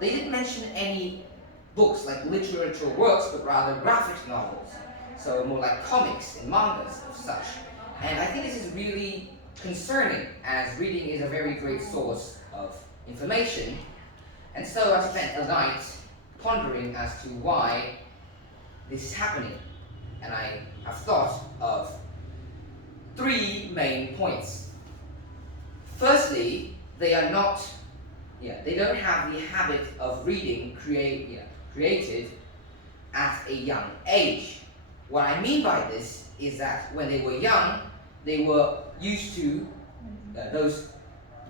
they didn't mention any books like literature works, but rather graphic novels. So more like comics and mangas of such. And I think this is really concerning, as reading is a very great source of information. And so I spent the night pondering as to why this is happening. And I have thought of three main points. Firstly, they don't have the habit of reading created at a young age. What I mean by this is that when they were young, they were used to those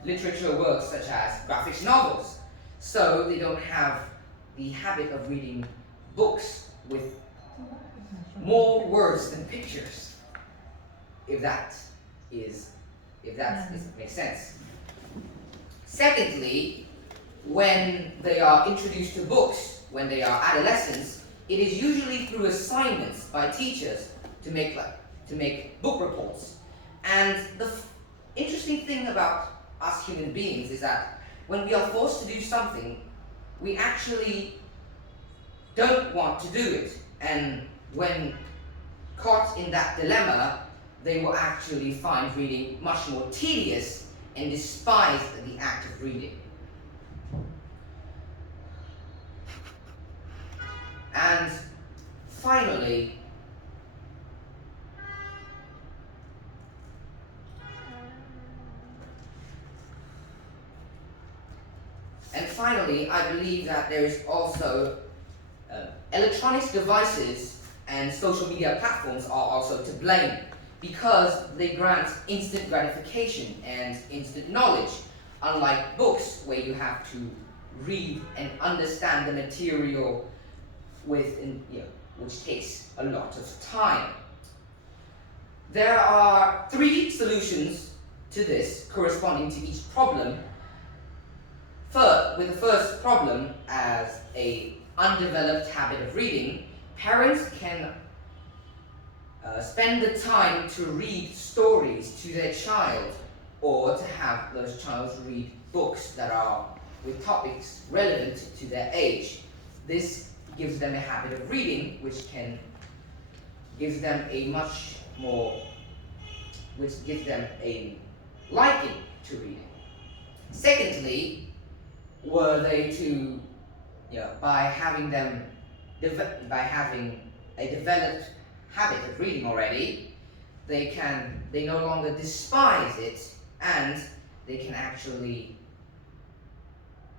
literature works such as graphic novels. So they don't have the habit of reading books with more words than pictures, if that makes sense. Secondly, when they are introduced to books, when they are adolescents, it is usually through assignments by teachers to make book reports. And the interesting thing about us human beings is that when we are forced to do something, we actually don't want to do it. And when caught in that dilemma, they will actually find reading much more tedious and despise the act of reading. And finally, I believe that there is also electronic devices and social media platforms are also to blame, because they grant instant gratification and instant knowledge, unlike books where you have to read and understand the material which takes a lot of time. There are three solutions to this corresponding to each problem. With the first problem, as a undeveloped habit of reading, parents can spend the time to read stories to their child, or to have those childs read books that are with topics relevant to their age. This gives them a habit of reading, which gives them a liking to reading. Secondly, were they to, by having a developed habit of reading already, they no longer despise it, and they can actually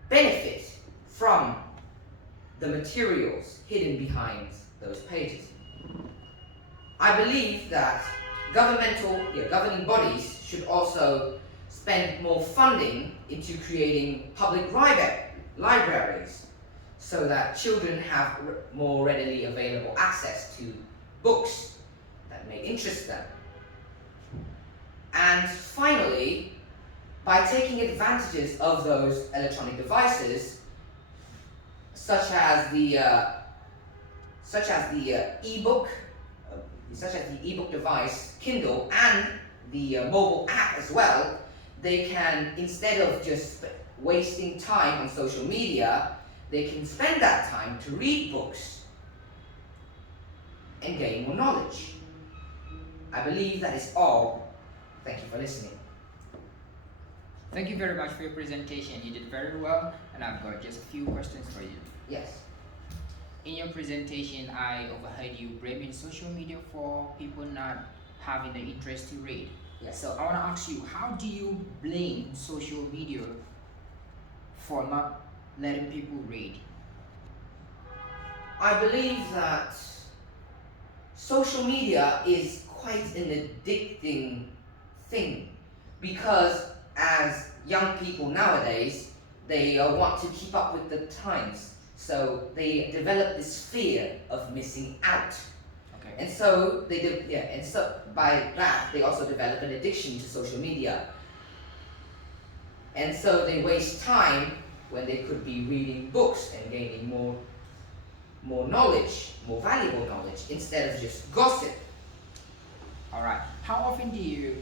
benefit from the materials hidden behind those pages. I believe that governing bodies should also spend more funding into creating public libraries, so that children have more readily available access to books that may interest them. And finally, by taking advantages of those electronic devices, such as the ebook device, Kindle, and the mobile app as well, they can, instead of just wasting time on social media, they can spend that time to read books and gain more knowledge. I believe that is all. Thank you for listening. Thank you very much for your presentation. You did very well, and I've got just a few questions for you. Yes. In your presentation, I overheard you blaming social media for people not having the interest to read. Yes. So I want to ask you, how do you blame social media for not letting people read? I believe that social media is quite an addicting thing, because as young people nowadays, they want to keep up with the times, so they develop this fear of missing out. Okay. And so by that they also develop an addiction to social media. And so they waste time when they could be reading books and gaining more knowledge, more valuable knowledge, instead of just gossip. All right. How often do you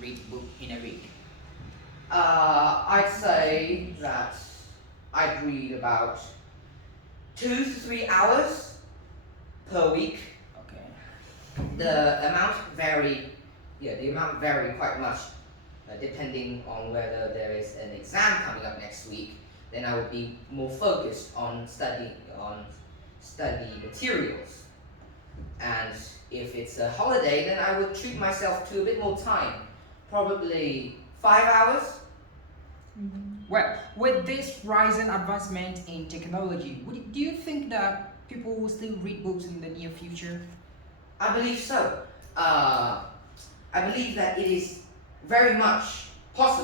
read a book in a week? I'd say that I'd read about 2 to 3 hours per week. Okay. The amount vary, yeah, the amount vary quite much depending on whether there is an exam coming up next week. Then I would be more focused on study materials. And if it's a holiday, then I would treat myself to a bit more time, probably 5 hours. Well, with this rise and advancement in technology, do you think that people will still read books in the near future? I believe so. I believe that it is very much possible